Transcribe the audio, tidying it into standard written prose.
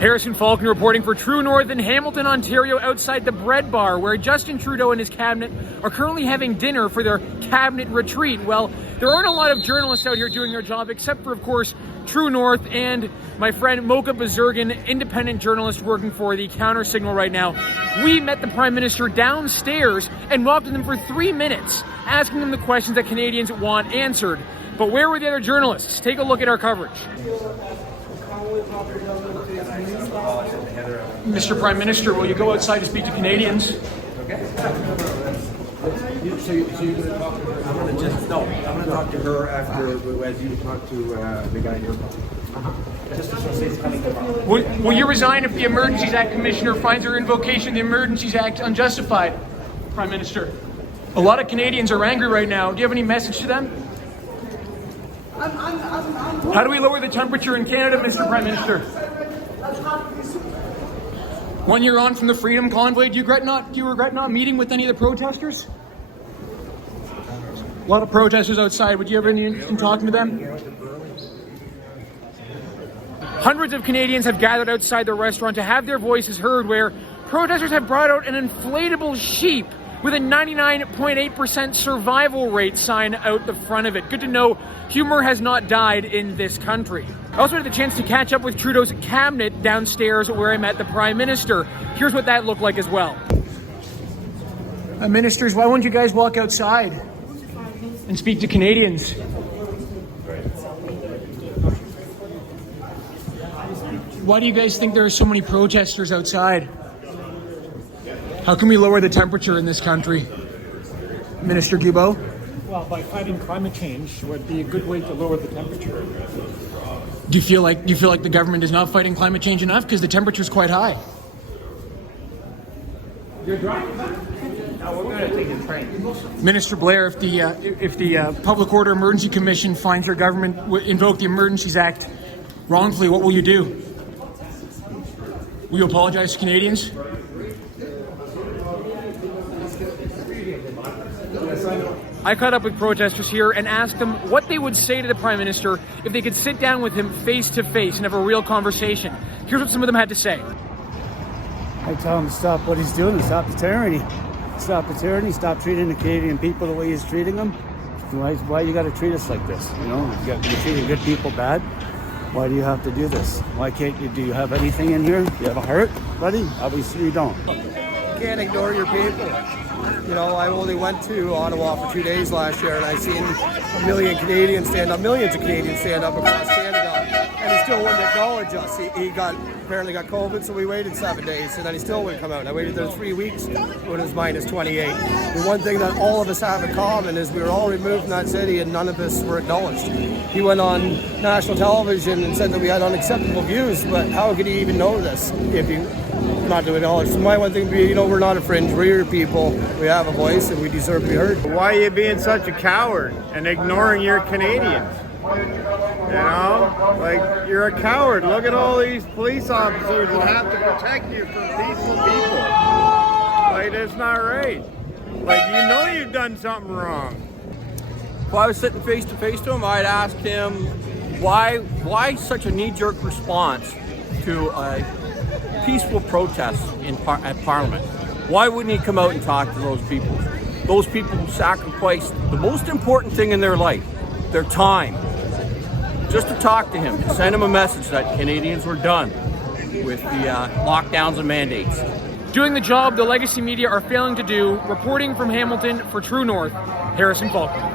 Harrison Faulkner reporting for True North in Hamilton, Ontario, outside the Bread Bar, where Justin Trudeau and his cabinet are currently having dinner for their cabinet retreat. Well, there aren't a lot of journalists out here doing their job, except for, of course, True North and my friend Mocha Bazurgan, independent journalist working for the Counter Signal right now. We met the Prime Minister downstairs and walked with him for 3 minutes, asking him the questions that Canadians want answered. But where were the other journalists? Take a look at our coverage. Mr. Prime Minister, will you go outside to speak to Canadians? Okay. So you're going to talk to her? I'm going to talk to her after, as you talk to the guy here. Will you resign if the Emergencies Act Commissioner finds her invocation of the Emergencies Act unjustified, Prime Minister? A lot of Canadians are angry right now. Do you have any message to them? How do we lower the temperature in Canada, Mr. Prime Minister? 1 year on from the Freedom Convoy, do you regret not meeting with any of the protesters? A lot of protesters outside. Would you ever be in talking to them? Hundreds of Canadians have gathered outside the restaurant to have their voices heard, where protesters have brought out an inflatable sheep with a 99.8% survival rate sign out the front of it. Good to know humor has not died in this country. I also had the chance to catch up with Trudeau's cabinet downstairs where I met the Prime Minister. Here's what that looked like as well. Ministers, why won't you guys walk outside and speak to Canadians? Why do you guys think there are so many protesters outside? How can we lower the temperature in this country? Minister Guilbeault? Well, by fighting climate change would be a good way to lower the temperature. Do you feel like the government is not fighting climate change enough? Because the temperature is quite high. You're driving? No, we're going to take the train. Minister Blair, if the Public Order Emergency Commission finds your government invoke the Emergencies Act wrongfully, what will you do? Will you apologize to Canadians? I caught up with protesters here and asked them what they would say to the Prime Minister if they could sit down with him face to face and have a real conversation. Here's what some of them had to say. I tell him to stop what he's doing and stop the tyranny. Stop the tyranny, stop treating the Canadian people the way he's treating them. Why you got to treat us like this? You know, you're treating good people bad. Why do you have to do this? Why can't you? Do you have anything in here? Do you have a heart, buddy? Obviously you don't. You can't ignore your people. You know, I only went to Ottawa for 2 days last year, and I seen millions of Canadians stand up across Canada, and he still wouldn't acknowledge us. He apparently got COVID, so we waited 7 days, and then he still wouldn't come out. And I waited there 3 weeks when it was minus 28. The one thing that all of us have in common is we were all removed from that city, and none of us were acknowledged. He went on national television and said that we had unacceptable views, but how could he even know this if he not to acknowledge? So my one thing would be, you know, we're not a fringe, we're your people, we have a voice and we deserve to be heard. Why are you being such a coward and ignoring your Canadians? You know, like, you're a coward. Look at all these police officers that have to protect you from peaceful people. Like, that's not right. Like, you know you've done something wrong. If I was sitting face to face to him, I'd ask him why such a knee-jerk response to a peaceful protest at Parliament. Why wouldn't he come out and talk to those people? Those people who sacrificed the most important thing in their life, their time, just to talk to him, to send him a message that Canadians were done with the lockdowns and mandates. Doing the job the legacy media are failing to do. Reporting from Hamilton for True North, Harrison Faulkner.